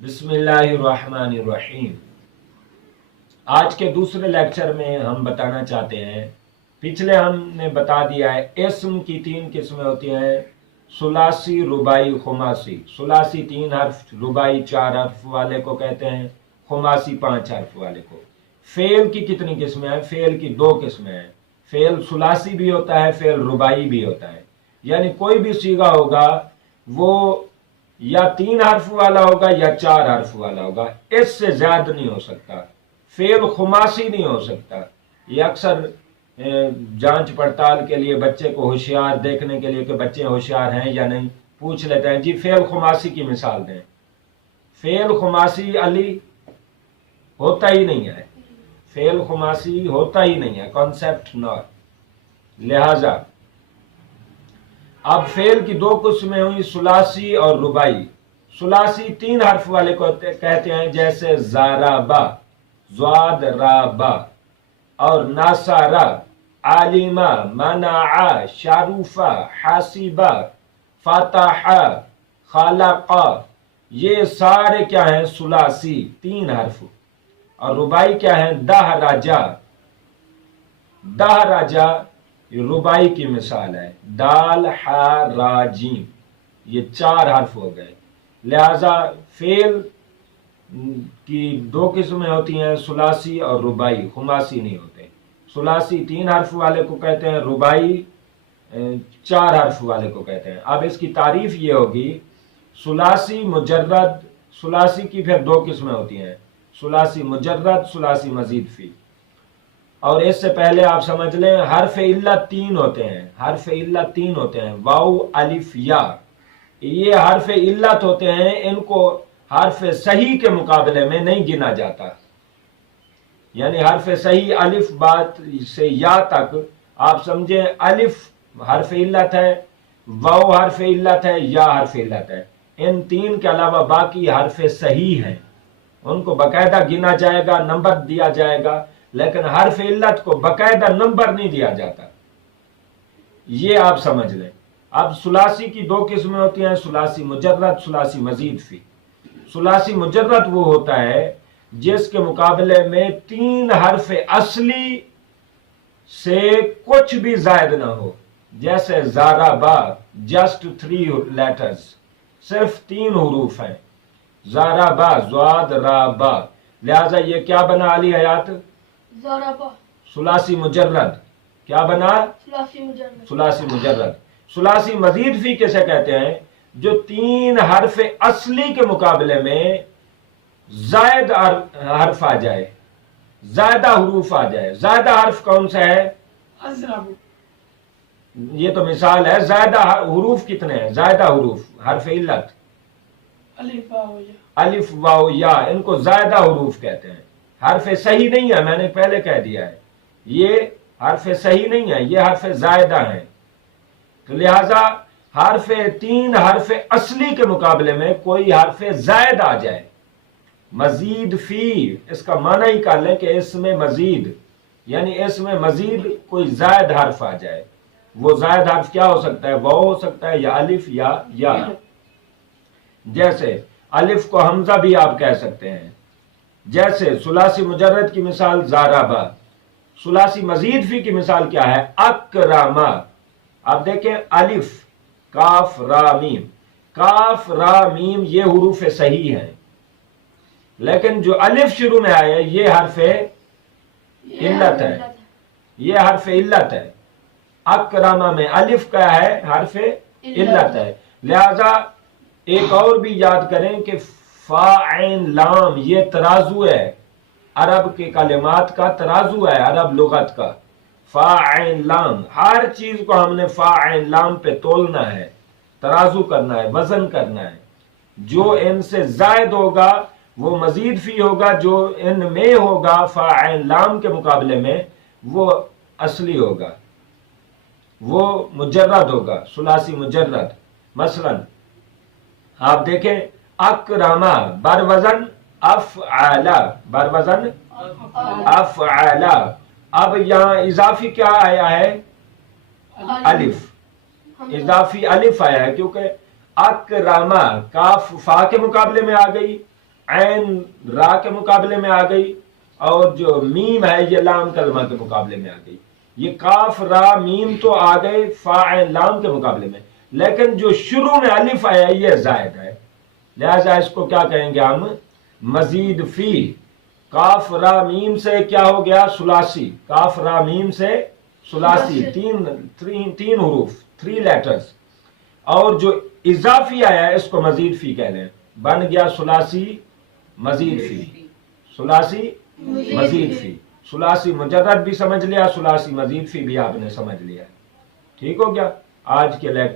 بسم اللہ الرحمن الرحیم۔ آج کے دوسرے لیکچر میں ہم بتانا چاہتے ہیں، پچھلے ہم نے بتا دیا ہے اسم کی 3 قسمیں ہوتی ہیں، ثلاثی، رباعی، خماسی۔ ثلاثی 3 حرف، رباعی 4 حرف والے کو کہتے ہیں، خماسی 5 حرف والے کو۔ فعل کی کتنی قسمیں ہیں؟ فعل کی 2 قسمیں ہیں، فعل ثلاثی بھی ہوتا ہے، فعل رباعی بھی ہوتا ہے۔ یعنی کوئی بھی صیغہ ہوگا وہ یا 3 حرف والا ہوگا یا 4 حرف والا ہوگا، اس سے زیادہ نہیں ہو سکتا۔ فعل خماسی نہیں ہو سکتا۔ یہ اکثر جانچ پڑتال کے لیے بچے کو ہوشیار دیکھنے کے لیے کہ بچے ہوشیار ہیں یا نہیں پوچھ لیتے ہیں، جی فعل خماسی کی مثال دیں۔ فعل خماسی علی ہوتا ہی نہیں ہے، فعل خماسی ہوتا ہی نہیں ہے، کانسیپٹ نہ۔ لہذا اب فعل کی 2 قسمیں ہوئی، ثلاثی اور رباعی۔ ثلاثی 3 حرف والے کو کہتے ہیں، جیسے زارابا، زواد رابا، اور ناصارا، عالمہ، منعا، شاروفا، حاسبہ، فاتحہ، خالقہ۔ یہ سارے کیا ہیں؟ ثلاثی 3 حرف۔ اور رباعی کیا ہیں؟ دہراجا۔ دہراجا یہ رباعی کی مثال ہے، دال ہا را جیم، یہ 4 حرف ہو گئے۔ لہذا فعل کی 2 قسمیں ہوتی ہیں، ثلاثی اور رباعی، خماسی نہیں ہوتے۔ ثلاثی 3 حرف والے کو کہتے ہیں، رباعی 4 حرف والے کو کہتے ہیں۔ اب اس کی تعریف یہ ہوگی، ثلاثی مجرد، ثلاثی کی پھر 2 قسمیں ہوتی ہیں، ثلاثی مجرد، ثلاثی مزید فی۔ اور اس سے پہلے آپ سمجھ لیں حرف علت 3 ہوتے ہیں، حرف علت 3 ہوتے ہیں، واو، الف، یا۔ یہ حرف علت ہوتے ہیں، ان کو حرف صحیح کے مقابلے میں نہیں گنا جاتا۔ یعنی حرف صحیح الف بات سے یا تک آپ سمجھیں، الف حرف علت ہے، واو حرف علت ہے، یا حرف علت ہے۔ ان 3 کے علاوہ باقی حرف صحیح ہیں، ان کو باقاعدہ گنا جائے گا، نمبر دیا جائے گا، لیکن حرف علت کو باقاعدہ نمبر نہیں دیا جاتا۔ یہ آپ سمجھ لیں۔ اب ثلاثی کی 2 قسمیں ہوتی ہیں، ثلاثی مجرد، ثلاثی مزید فی۔ ثلاثی مجرد وہ ہوتا ہے جس کے مقابلے میں 3 حرف اصلی سے کچھ بھی زائد نہ ہو، جیسے زارابا، جسٹ 3 لیٹرز، صرف 3 حروف ہیں، زارابا، زواد رابا۔ لہذا یہ کیا بنا علی حیات؟ زارابا ثلاثی مجرد۔ کیا بنا؟ ثلاثی مجرد۔ ثلاثی مجرد۔ ثلاثی مزید فی کیسے کہتے ہیں؟ جو 3 حرف اصلی کے مقابلے میں زائد حرف آ جائے، زائدہ حروف آ جائے۔ زائدہ حرف کون سا ہے؟ ازرب۔ یہ تو مثال ہے، زائدہ حروف کتنے ہیں؟ زائدہ حروف حرف علت الف واو یا۔ الف واو یا، ان کو زائدہ حروف کہتے ہیں۔ حرف صحیح نہیں ہے، میں نے پہلے کہہ دیا ہے، یہ حرف صحیح نہیں ہے، یہ حرف زائدہ ہیں۔ تو لہذا حرف 3 حرف اصلی کے مقابلے میں کوئی حرف زائد آ جائے، مزید فی، اس کا معنی ہی کر لیں کہ اس میں مزید، یعنی اس میں مزید کوئی زائد حرف آ جائے۔ وہ زائد حرف کیا ہو سکتا ہے؟ واو ہو سکتا ہے، یا الف، یا۔ جیسے الف کو حمزہ بھی آپ کہہ سکتے ہیں۔ جیسے ثلاثی مجرد کی مثال زارابا، ثلاثی مزید فی کی مثال کیا ہے؟ اکراما۔ اب دیکھیں، الف، کاف، را، میم۔ کاف، را، میم یہ حروف صحیح ہیں، لیکن جو الف شروع میں آئے یہ حرف علت ہے، یہ حرف علت ہے۔ اکراما میں الف کا ہے، حرف علت ہے۔ لہذا ایک اور بھی یاد کریں کہ فا عین لام یہ ترازو ہے، عرب کے کلمات کا ترازو ہے، عرب لغت کا۔ فا عین لام، ہر چیز کو ہم نے فا عین لام پہ تولنا ہے، ترازو کرنا ہے، وزن کرنا ہے۔ جو ان سے زائد ہوگا وہ مزید فی ہوگا، جو ان میں ہوگا فا عین لام کے مقابلے میں وہ اصلی ہوگا، وہ مجرد ہوگا، ثلاثی مجرد۔ مثلا آپ دیکھیں، اکراما بر وزن افعالا، بر وزن افعالا۔ اب یہاں اضافی کیا آیا ہے؟ الف، اضافی الف آیا ہے، کیونکہ اکراما کاف فا کے مقابلے میں آ گئی، عین را کے مقابلے میں آ گئی اور جو میم ہے یہ لام کلمہ کے مقابلے میں آ گئی. یہ کاف را میم تو آ گئے فا عین لام کے مقابلے میں، لیکن جو شروع میں الف آیا یہ زائد ہے، لہذا اس کو کیا کہیں گے ہم؟ مزید فی. کاف را میم سے کیا ہو گیا؟ ثلاثی. کاف را میم سے ثلاثی، تین حروف، 3 لیٹرز. اور جو اضافی آیا ہے اس کو مزید فی کہہ لیں، بن گیا ثلاثی مزید فی. ثلاثی مزید فی. ثلاثی مجرد بھی سمجھ لیا، ثلاثی مزید فی بھی آپ نے سمجھ لیا. ٹھیک ہو گیا؟ آج کے لیکچر